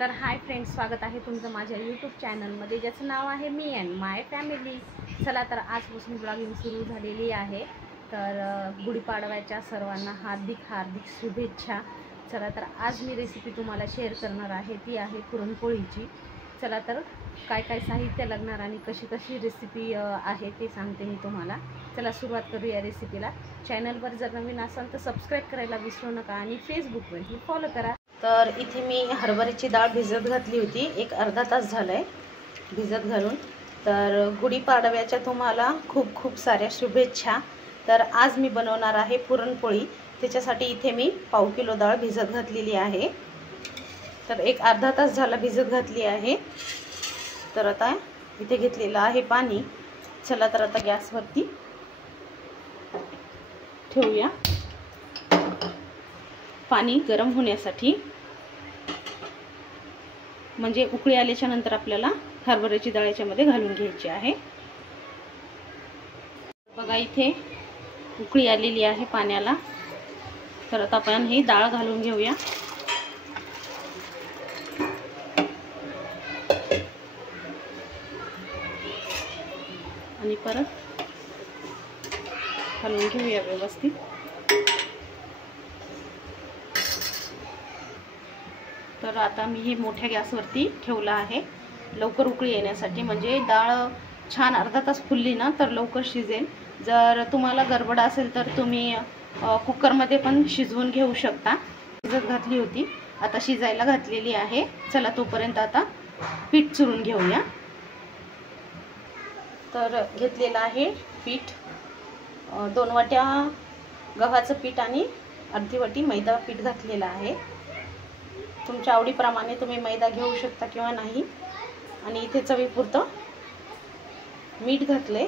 तर hi friends, स्वागत आहे तुमचं माझ्या यूट्यूब चॅनलमध्ये, ज्याचं नाव आहे मी अँड माय फॅमिली. चला तर आजपासून ब्लॉगिंग सुरू झालेली आहे. तर गुढीपाडव्याच्या सर्वांना हार्दिक हार्दिक शुभेच्छा. चला तर आज मी रेसिपी तुम्हाला शेअर करणार आहे, ती आहे पुरणपोळीची. चला तर काय काय साहित्य लागणार आणि कशी कशी रेसिपी आहे ते सांगते मी तुम्हाला. चला सुरुवात करूया रेसिपीला. चॅनलवर जर नवीन असाल तर सबस्क्राईब करायला विसरू नका आणि फेसबुकवरही फॉलो करा. तर इथे मी हरभऱ्याची डाळ भिजत घातली होती, एक अर्धा तास झाला आहे भिजत घालून. तर गुढीपाडव्याच्या तुम्हाला खूप खूप साऱ्या शुभेच्छा. तर आज मी बनवणार आहे पुरणपोळी. त्याच्यासाठी इथे मी पाव किलो डाळ भिजत घातलेली आहे. तर एक अर्धा तास झाला भिजत घातली आहे. तर आता इथे घेतलेलं आहे पाणी. चला तर आता गॅसवरती ठेवूया पाणी गरम होण्यासाठी. म्हणजे उकळी आल्याच्या नंतर आपल्याला हरभऱ्याची डाळ याच्यामध्ये घालून घ्यायची आहे. बघा इथे उकळी आलेली आहे पाण्याला. तर आता आपण ही डाळ घालून घेऊया. आणि परत घालून घेऊया व्यवस्थित. तर आता मी हे मोठ्या गॅसवरती ठेवलं आहे लवकर उकळी येण्यासाठी. म्हणजे डाळ छान अर्धा तास फुलली ना तर लवकर शिजेल. जर तुम्हाला गडबड असेल तर तुम्ही कुकरमध्ये पण शिजवून घेऊ शकता. शिजत घातली होती, आता शिजायला घातलेली आहे. चला तोपर्यंत आता पीठ चुरून घेऊया. तर घेतलेलं आहे पीठ. 2 वाट्या गव्हाचं पीठ आणि अर्धी वाटी मैदा पीठ घातलेलं आहे. तुमच्या आवडीप्रमाणे तुम्ही मैदा घेऊ शकता किंवा नाही. आणि इथे चवीपुरतं मीठ घातले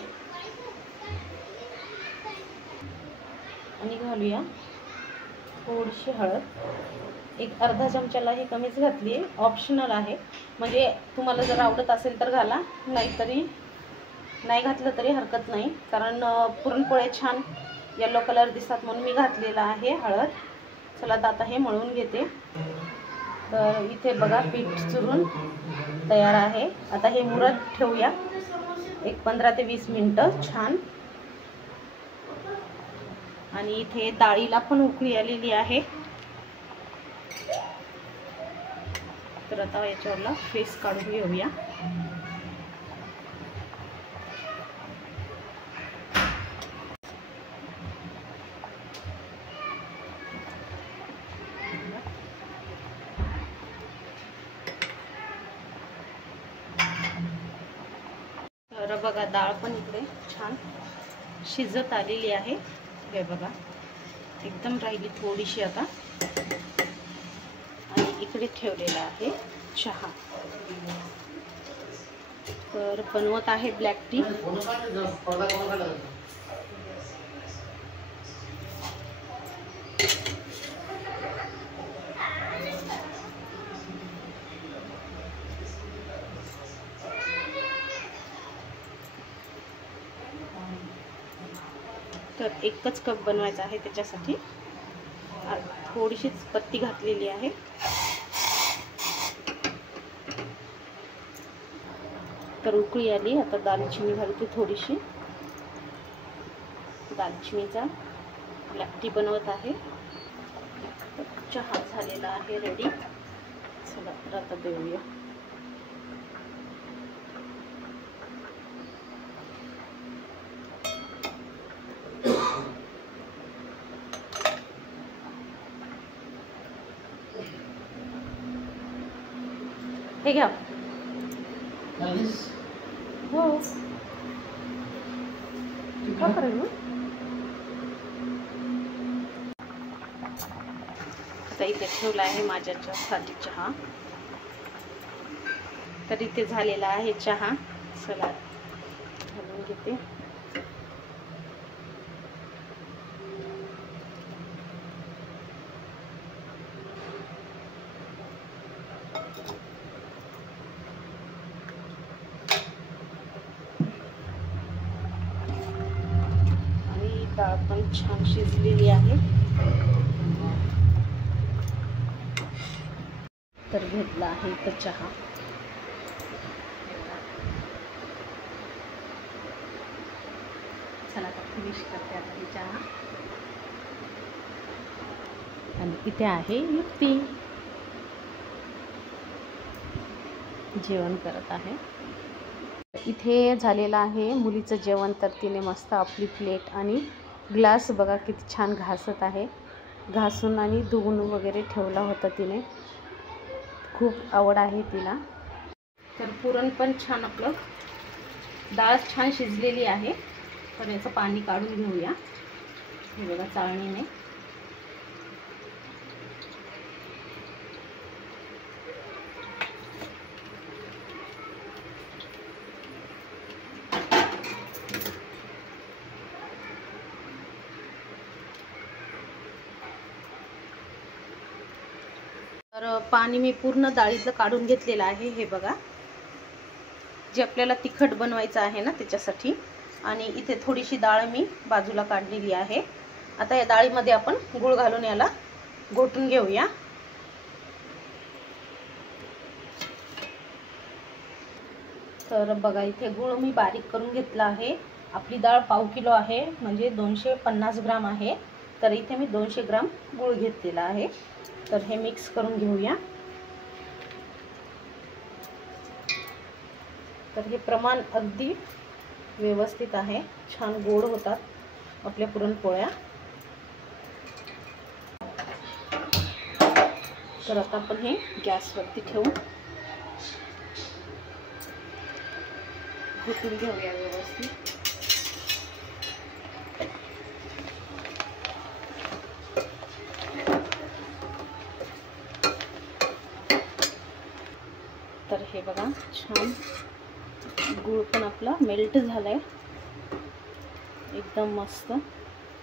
आणि घालूया थोडीशी हळद. एक अर्धा चमचाला हे कमीच घातली, ऑप्शनल आहे. म्हणजे तुम्हाला जर आवडत असेल तर घाला, नाहीतरी नाही घातलं तरी हरकत नाही. कारण पुरणपोळ्या छान येलो कलर दिसतात म्हणून मी घातलेला आहे हळद. चला तर आता हे मळून घेते. तर इथे बघा पीठ चुरून तयार आहे. आता हे मुरत ठेवूया एक 15 ते 20 मिनटं छान. आणि इथे डाळीला पण उकळी आलेली आहे. तर आता याच्यावरला फेस काढून घेऊया. तर बघा डाळ पण इकडे छान शिजत आलेली आहे. हे बघा एकदम राहिली थोडीशी आता. आणि इकडे ठेवलेला आहे चहा. तर बनवत आहे ब्लॅक टी. तर एकच कप बनवायचा आहे, त्याच्यासाठी थोडीशीच पत्ती घातलेली आहे. तर उकळी आली, आता दालचिनी घालते थोडीशी. दालचिनीचा ब्लॅक टी बनवत आहे. चहा झालेला आहे रेडी. चला तर आता देऊया. हे घ्या. हो का करेल मग. आता इथे ठेवला आहे माझ्यासाठी चहा. तर इथे झालेला आहे चहा. चला घालून घेते. डाळ पण छान शिजलेली आहे. तर घेतला आहे इथं चहा. चला आता फिनिश करते आता ही चहा. आणि इथे आहे युक्ती, जेवण करत आहे. इथे झालेलं आहे मुलीचं जेवण. तर तिने मस्त आपली प्लेट आणि ग्लास बघा किती छान घासत आहे. घासून आणि धुवून वगैरे ठेवला होता तिने. खूप आवड आहे तिला. तर पुरण पण छान, आपलं डाळ छान शिजलेली आहे. तर याचं पाणी काढून घेऊया. हे बघा चाळणीने. तर पाणी मी पूर्ण डाळीतलं काढून घेतलेलं आहे. हे बघा, जे आपल्याला तिखट बनवायचं आहे ना त्याच्यासाठी. आणि इथे थोडीशी डाळ मी बाजूला काढलेली आहे. आता या डाळीमध्ये आपण गूळ घालून याला घोटून घेऊया. तर बघा, इथे गूळ मी बारीक करून घेतला आहे. आपली डाळ पाव किलो आहे, म्हणजे 250 ग्राम आहे. तर इथे मी 200 ग्राम गूळ घेतलेला आहे. तर हे मिक्स करून घेऊया. तर हे प्रमाण अगदी व्यवस्थित आहे. छान गोड होतात आपल्या पुरणपोळ्या. तर आता आपण हे गॅसवरती ठेवून घोटून घेऊया व्यवस्थित. तर हे बघा, छान गूळ पण आपला मेल्ट झालाय एकदम मस्त.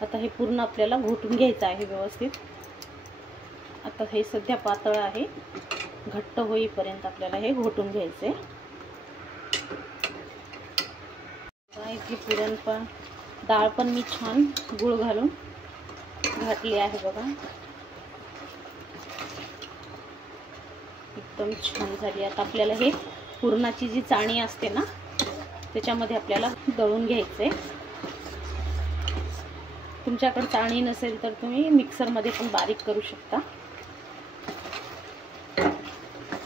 आता हे पूर्ण आपल्याला घोटून घ्यायचं आहे व्यवस्थित. आता हे सध्या पातळ आहे, घट्ट होईपर्यंत आपल्याला हे घोटून घ्यायचे. इथे पुरण पण, डाळ पण मी छान गूळ घालून घातली आहे बघा. एकदम छान झाली. आता आपल्याला हे पुरणाची जी चाळणी असते ना त्याच्यामध्ये आपल्याला दळून घ्यायचे. तुमच्याकडे चाळणी नसेल तर तुम्ही मिक्सरमध्ये पण बारीक करू शकता.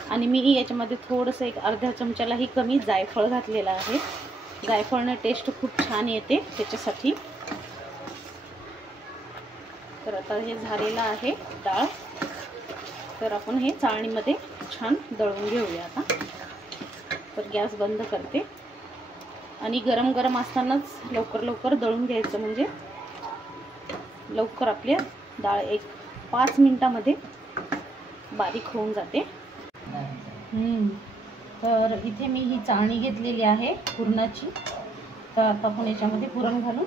आणि मी याच्यामध्ये थोडंसं एक अर्ध्या चमच्यालाही कमी जायफळ घातलेला आहे. जायफळने टेस्ट खूप छान येते त्याच्यासाठी. तर आता हे झालेलं आहे डाळ. तर आपण हे चाळणीमध्ये छान दळून घेऊया आता. तर गॅस बंद करते. आणि गरम गरम असतानाच लवकर लवकर दळून घ्यायचं, म्हणजे लवकर आपली डाळ 5 मिनिटामध्ये बारीक होऊन जाते. तर इथे मी ही चाळणी घेतलेली आहे पुरणाची. तर आता आपण याच्यामध्ये पुरण घालून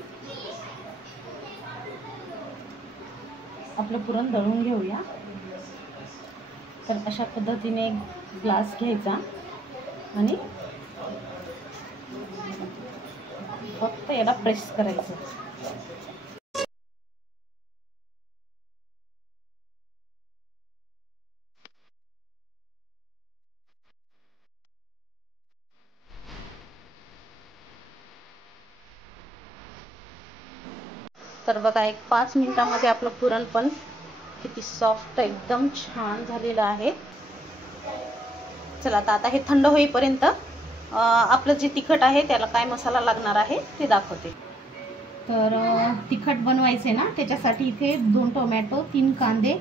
आपलं पुरण दळून घेऊया. तर अशा पद्धतीने एक ग्लास घ्यायचा आणि फक्त याला प्रेस करायचं. तर बघा, एक 5 मिनिटामध्ये आपलं पुरण पण किती सॉफ्ट एकदम छान झालेलं आहे. चला आता हे थंड होईपर्यंत आपलं जे तिखट आहे त्याला काय मसाला लागणार आहे ते दाखवते. तर तिखट बनवायचे ना त्याच्यासाठी इथे 2 टोमॅटो, 3 कांदे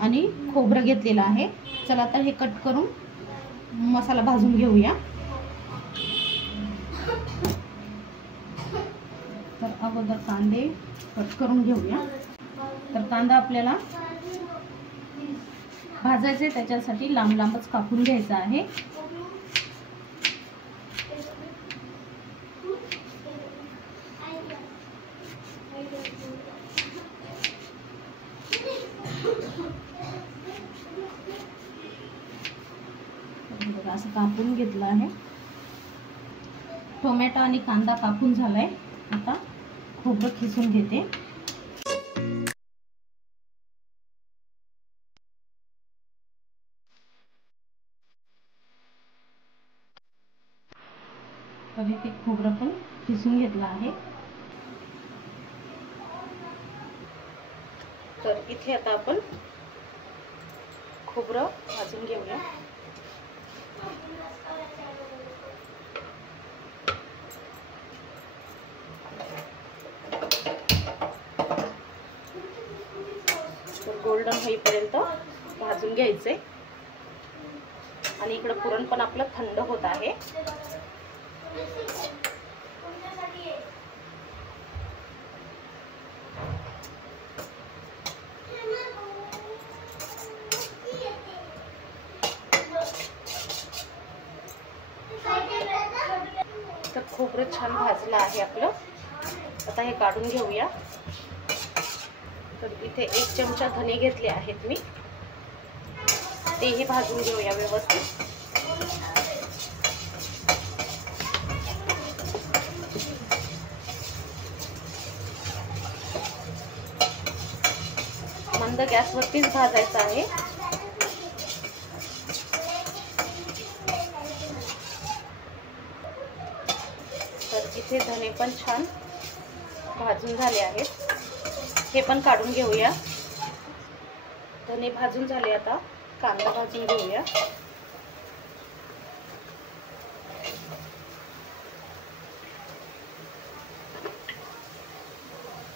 आणि खोबरं घेतलेलं आहे. चला आता हे कट करून मसाला भाजून घेऊया. तर अगोदर कांदे कट करून घेऊया. तर कांदा आपल्याला भाजायचे, त्याच्यासाठी लांब लांबच कापून घ्यायचा आहे. असं कापून घेतलं आहे. टोमॅटो आणि कांदा कापून झालाय. आता खोबरं खिसून घेते. तर इथे खोबरं पण किसून घेतलं आहे. तर इथे आता आपण खोबरं भाजून घेऊया. तर गोल्डन होईपर्यंत भाजून घ्यायचे. आणि इकडे पुरण पण आपलं थंड होत आहे. तर खोबरं छान भाजलं आहे आपलं. आता हे काढून घेऊया. तर इथे 1 चमचा धने घेतले आहेत मी, तेही भाजून घेऊया व्यवस्थित. मंद गॅसवरतीच भाजायचं आहे. तर इथे धने पण छान भाजून झाले आहेत, हे पण काढून घेऊया. धने भाजून झाले. आता कांदा भाजून घेऊया.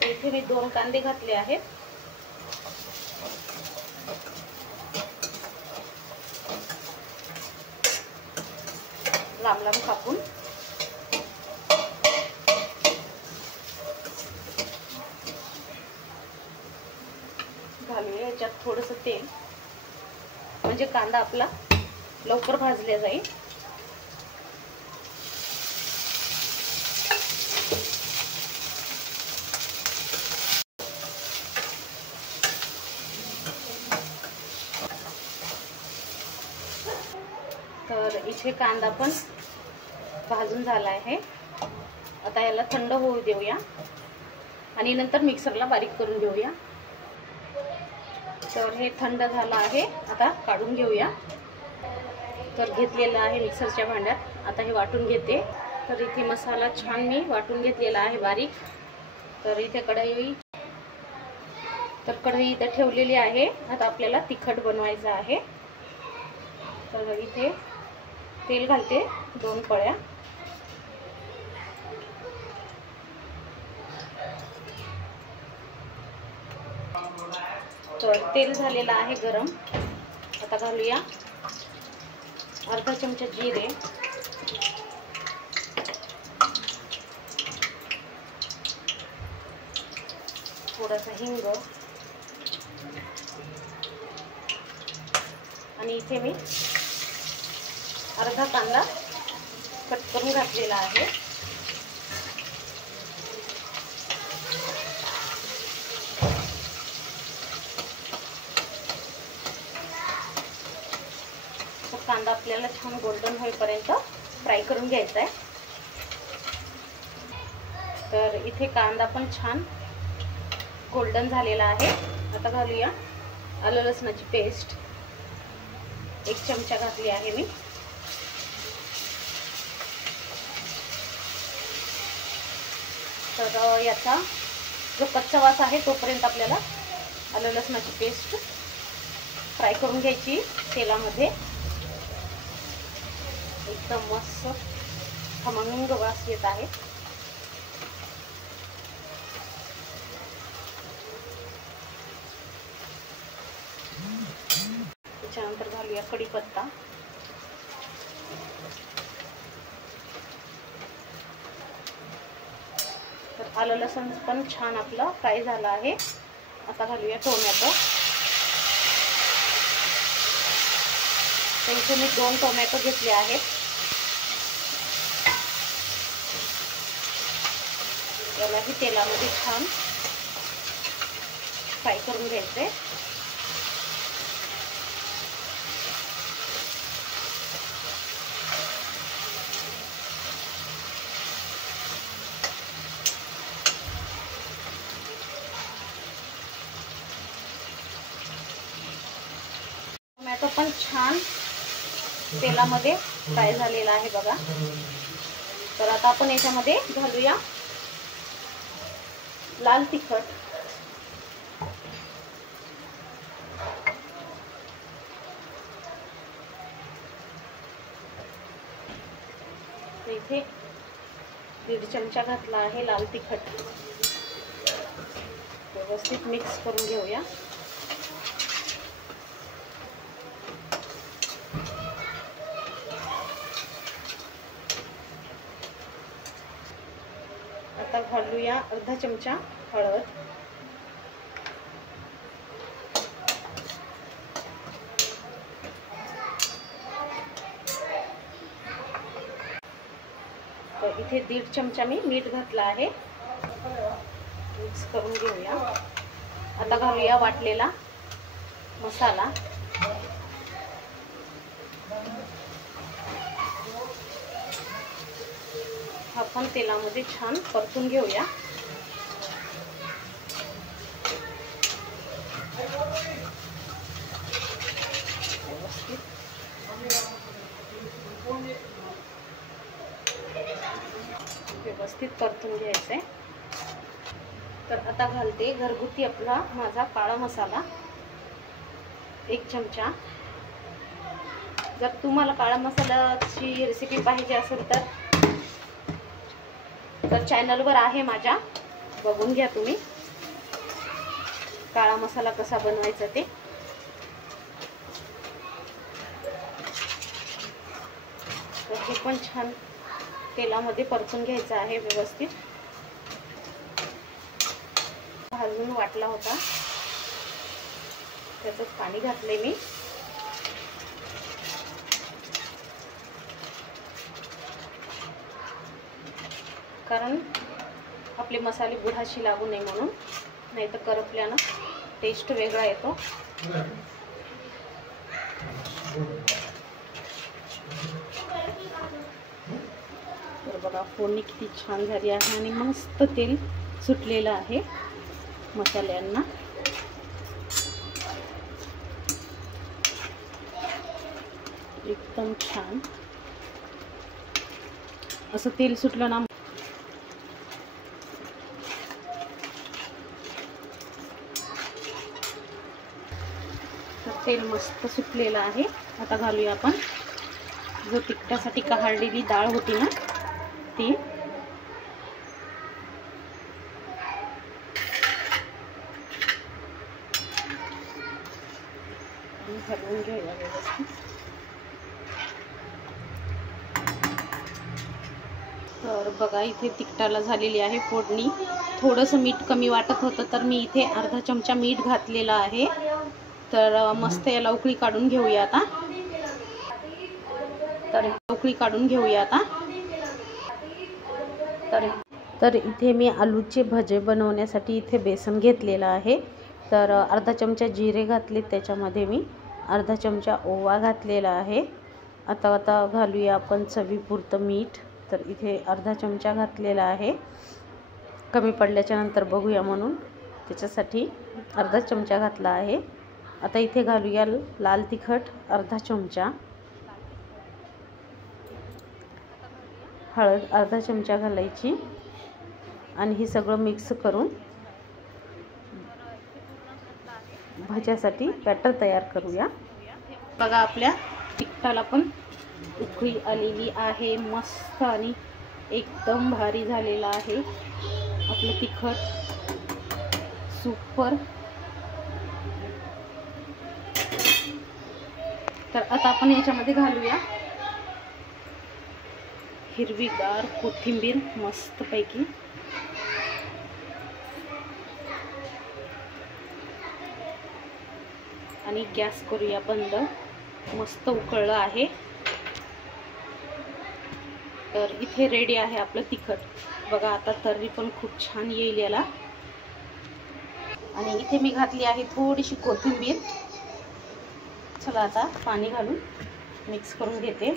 इथे मी 2 कांदे घातले आहेत. लांब लांब कापून. घालूया याच्यात थोडंसं तेल, म्हणजे कांदा आपला लवकर भाजला जाईल. तर इथे कांदा पण भाजून झाला आहे. आता याला थंड होऊ देऊया आणि नंतर मिक्सरला बारीक करून घेऊया. तर हे थंड झालं आहे. आता काढून घेऊया. तर घेतलेलं आहे मिक्सरच्या भांड्यात. आता हे वाटून घेते. तर इथे मसाला छान मी वाटून घेतलेला आहे बारीक. तर इथे कढई इथे ठेवलेली आहे. आता आपल्याला तिखट बनवायचं आहे. तर इथे तेल घालते 2 पळ्या. तर तेल झालेलं आहे गरम. आता घालूया अर्धा चमचा जिरे, थोडासा हिंग आणि इथे मी अर्धा कांदा कट करून घातलेला आहे. कांदा आपल्याला छान गोल्डन होईपर्यंत फ्राय करून घ्यायचा आहे. तर इथे कांदा पण छान गोल्डन झालेला आहे. आता घालूया आलं लसणाची पेस्ट. 1 चमचा घातली आहे मी. तर याचा जो कच्चा वास आहे तोपर्यंत आपल्याला आलं लसणाची पेस्ट फ्राय करून घ्यायची तेलामध्ये. एकदम मस्त खमंग वास येत आहे. त्याच्यानंतर घालूया कढीपत्ता. तर आलं लसूण पण छान आपलं फ्राय झालं आहे. आता घालूया टोमॅटो. तर इथे मी 2 टोमॅटो घेतले आहेत. यालाही तेलामध्ये छान फ्राय करून घ्यायचे. टोमॅटो पण छान तेलामध्ये फ्राय झालेला आहे बघा. तर आता आपण याच्यामध्ये घालूया लाल तिखट, इथे 1.5 चमचा घातला आहे लाल तिखट. व्यवस्थित मिक्स करून घेऊया. आता घालूया अर्धा चमचा हळद, तर इथे 1.5 चमचा मी मीठ घातला आहे. मिक्स करून घेऊया. आता घालूया वाटलेला मसाला. हा पण तेलामध्ये छान परतून घेऊया. व्यवस्थित परतून घ्यायचंय. तर आता घालते घरगुती आपला माझा काळा मसाला 1 चमचा. जर तुम्हाला काळा मसाल्याची रेसिपी पाहिजे असेल तर चॅनलवर आहे माझ्या, बघून घ्या तुम्ही काळा मसाला कसा बनवायचा ते. तर हे पण छान तेलामध्ये परतून घ्यायचं आहे व्यवस्थित. भाजून वाटला होता त्याचं पाणी घातले मी. कारण आपले मसाले बुडाशी लागू नये म्हणून, नाही तर करपल्यानं टेस्ट वेगळा येतो. तर बघा फोडणी किती छान झाली आहे आणि मस्त तेल सुटलेलं आहे मसाल्यांना. एकदम छान असं तेल सुटलं ना. तेल मस्त सुटलेलं आहे. आता घालूया आपण जो तिखटासाठी काढलेली डाळ होती ना ती. घालून घेऊया व्यवस्थित. तर बघा इथे तिखटाला झालेली आहे फोडणी. थोडंसं मीठ कमी वाटत होतं तर मी इथे अर्धा चमचा मीठ घातलेला आहे. तर मस्त याला उकळी काढून घेऊया आता. तर इथे मी आलूचे भजे बनवण्यासाठी इथे बेसन घेतलेलं आहे. तर अर्धा चमचा जिरे घातले, त्याच्यामध्ये मी अर्धा चमचा ओवा घातलेला आहे. आता घालूया आपण चवीपुरतं मीठ. तर इथे अर्धा चमचा घातलेला आहे. कमी पडल्याच्या नंतर बघूया म्हणून त्याच्यासाठी अर्धा चमचा घातला आहे. आता इथे घालूया लाल तिखट अर्धा चमचा, हळद अर्धा चमचा घालायची आणि हे सगळं मिक्स करून भज्यासाठी बॅटर तयार करूया. बघा आपल्या तिखटाला पण उकळी आलेली आहे मस्त आणि एकदम भारी झालेला आहे आपलं तिखट. सुपर. तर आता आपण याच्यामध्ये घालूया हिरवीगार कोथिंबीर मस्तपैकी. आणि गॅस करूया बंद. मस्त उकळलं आहे. तर इथे रेडी आहे आपलं तिखट. बघा आता तर्री पण खूप छान येईल याला. आणि इथे मी घातली आहे थोडीशी कोथिंबीर. चला आता पाणी घालून मिक्स करून घेते.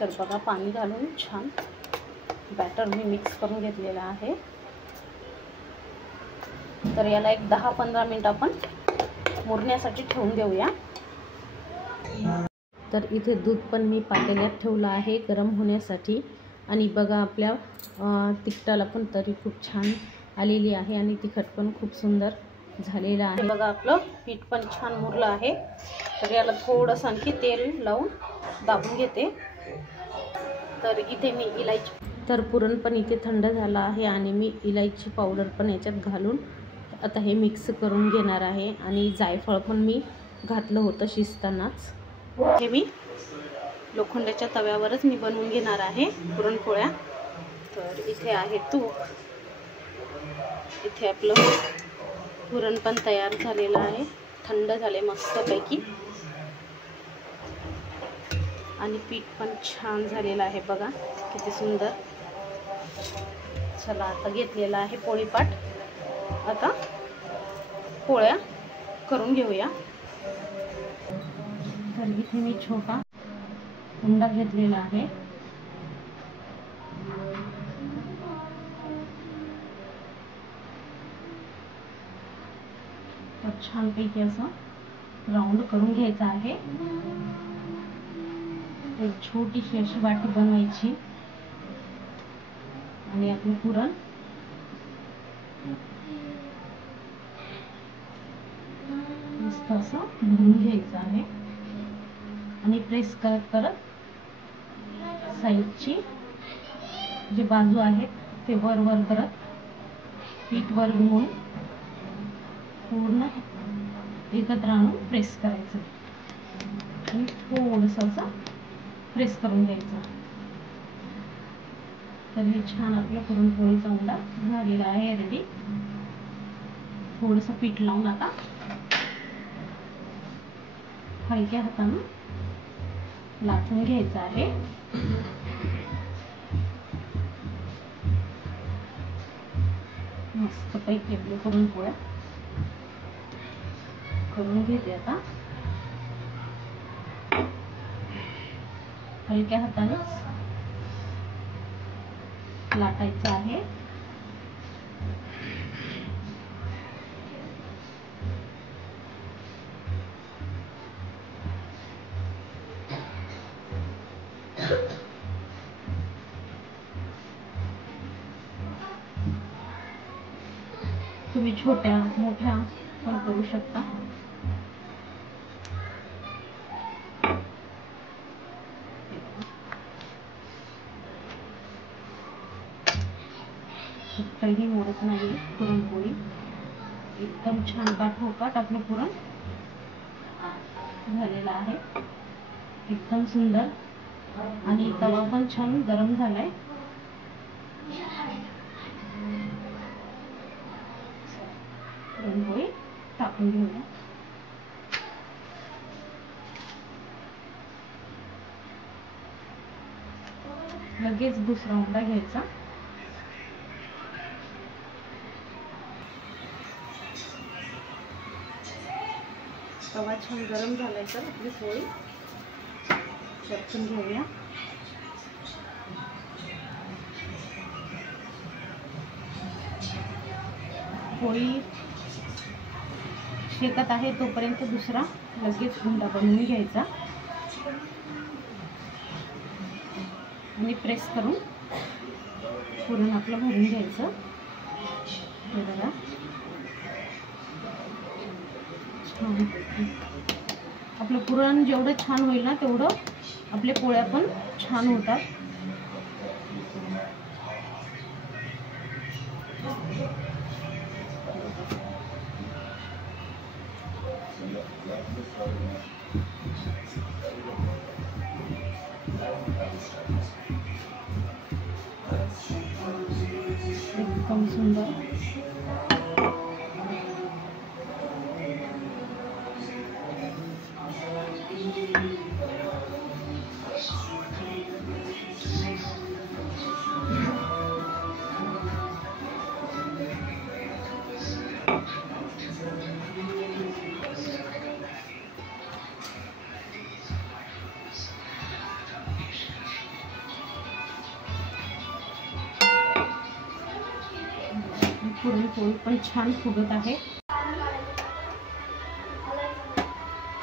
तर बघा पाणी घालून छान बॅटर मी मिक्स करून घेतलेला आहे. तर याला एक 10-15 मिनिट आपण मुरण्यासाठी ठेवून देऊया. तर इथे दूध पण मी पातेल्यात ठेवलं आहे गरम होण्यासाठी. आणि बघा आपल्या तिखटाला पण तरी खूप छान आलेली आहे आणि तिखट पण खूप सुंदर झालेलं आहे. बघा आपलं पीठ पण छान मुरलं आहे. तर याला थोडंसं आणखी तेल लावून दाबून घेते. तर इथे मी इलायची, तर पुरण पण इथे थंड झालं आहे आणि मी इलायची पावडर पण याच्यात घालून आता हे मिक्स करून घेणार आहे. आणि जायफळ पण मी घातलं होतं शिजतानाच. हे मी लोखंडाच्या तव्यावरच मी बनवून घेणार आहे पुरणपोळ्या. तर इथे आहे तूप, इथे आपलं पुरण पण तयार झालेलं आहे, थंड झाले मस्तपैकी. आणि पीठ पण छान झालेलं आहे बघा किती सुंदर. चला आता घेतलेला आहे पोळीपाट, आता पोळ्या करून घेऊया. तर इथे मी छोटा उंडा घेतलेला आहे. तर छानपैकी असं राऊंड करून घ्यायचं आहे. एक छोटीशी अशी वाटी बनवायची आणि आपलं पुरण मस्त असं भरून घ्यायचं आहे. आणि प्रेस करत करत साईडची जे बाजू आहेत ते वर वर करत पीठ वर घेऊन पूर्ण एकत्र आणून प्रेस करायचं आणि थोडंसं असं प्रेस करून घ्यायचं. तर हे छान आपलं पुरणपोळीचा उंडा झालेला आहे रेडी. थोडंसं पीठ लावून आता हलक्या हाताने लाटून घ्यायचं आहे. मस्तपैकी आपले पुरणपोळ्या करून घेते आता. हलक्या हातानेच लाटायचं आहे. तुम्ही छोट्या मोठ्या पण करू शकता. काही मोडत नाही पुरणपोळी, एकदम छान काठोकाठ आपलं पुरण झालेलं आहे, एकदम सुंदर. आणि तवा पण छान गरम झालाय. पुरणपोळी टाकून घेऊया. लगेच दुसरा उंडा घ्यायचा. तवा छान गरम झालाय तर आपली पोळी परतून घेऊया. पोळी शेकत आहे तोपर्यंत दुसरा लगेच उंडा बनवून घ्यायचा आणि प्रेस करून पुरण आपलं भरून घ्यायचं. हे बघा छान. आपलं पुरण जेवढं छान होईल ना तेवढं आपल्या पोळ्या पण छान होतात. एकदम सुंदर. पुरणपोळी पण छान फुगत आहे.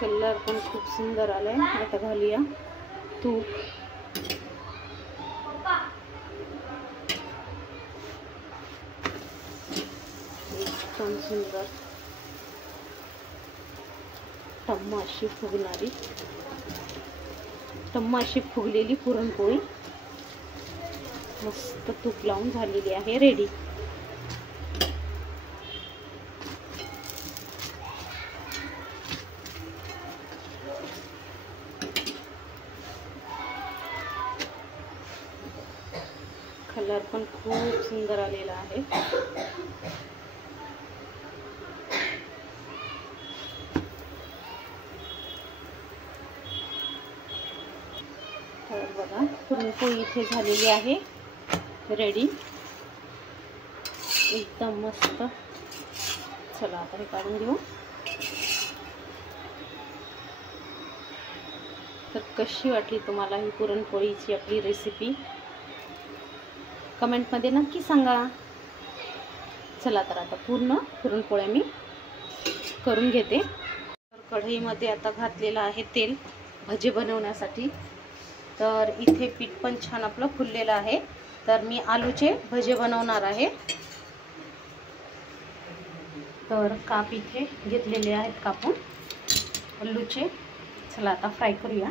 कलर पण खूप सुंदर आलाय. आता घालूया तूप. एकदम सुंदर टम्म अशी फुगणारी, टम्म अशी फुगलेली पुरणपोळी मस्त तूप लावून झालेली आहे रेडी. कलर पण खूप सुंदर आलेला आहे. तर बघा पुरणपोळी इथे झालेली आहे रेडी, एकदम मस्त. चला आता हे काढून घेऊ. तर कशी वाटली तुम्हाला ही पुरणपोळीची आपली रेसिपी कमेंटमध्ये नक्की सांगा. चला तर आता पूर्ण पुरणपोळ्या मी करून घेते. तर कढईमध्ये आता घातलेलं आहे तेल भजे बनवण्यासाठी. तर इथे पीठ पण छान आपलं फुललेलं आहे. तर मी आलूचे भजे बनवणार आहे. तर काप इथे घेतलेले आहेत कापून आलूचे. चला आता फ्राय करूया.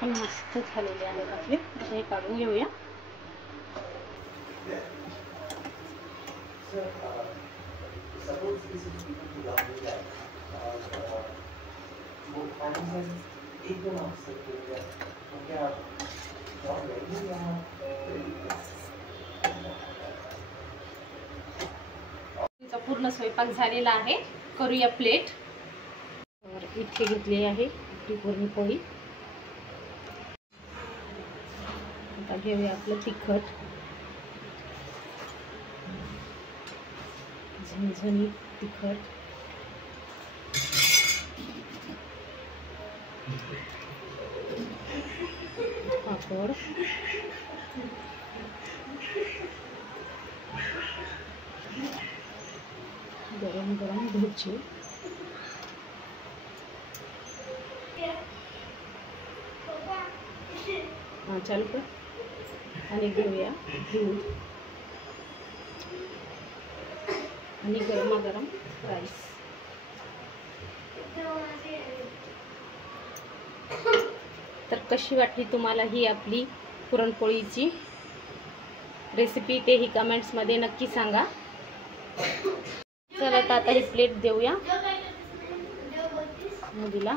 पण मस्त झालेले आहेत आपले. आता हे काढून घेऊया. पूर्ण स्वयंपाक झालेला आहे. करूया प्लेट. तर इथे घेतली आहे आपली पुरणपोळी. आता घेऊया आपलं तिखट, झणझणीत तिखट. पापड, गरम गरम भजी. चालू कर. आणि घेऊया दूध आणि गरमागरम राईस. तर कशी वाटली तुम्हाला ही आपली पुरणपोळीची रेसिपी तेही कमेंट्समध्ये नक्की सांगा. चला आता ही प्लेट देऊया मुलीला.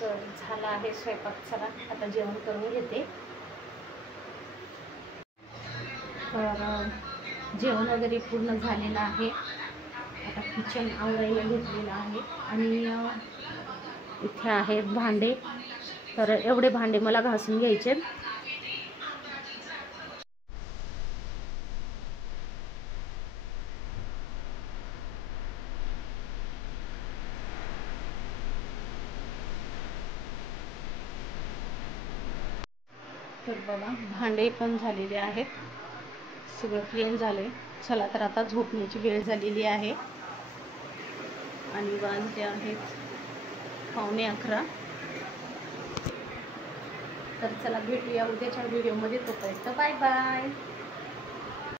तर झाला आहे स्वयंपाक. चला आता जेवण करून घेते. तर जेवण वगैरे पूर्ण झालेलं आहे. आता किचन आवरायला घेतलेलं आहे. आणि इथे आहेत भांडे. तर एवढे भांडे मला घासून घ्यायचे. तर बघा भांडे पण झालेले आहेत. सगळं क्लीन झाले. चला तर आता झोपण्याची वेळ झालेली आहे. आणि वाजले आहेत 11:15. तर चला भेटूया उद्याच्या व्हिडिओमध्ये, तोपर्यंत बाय बाय.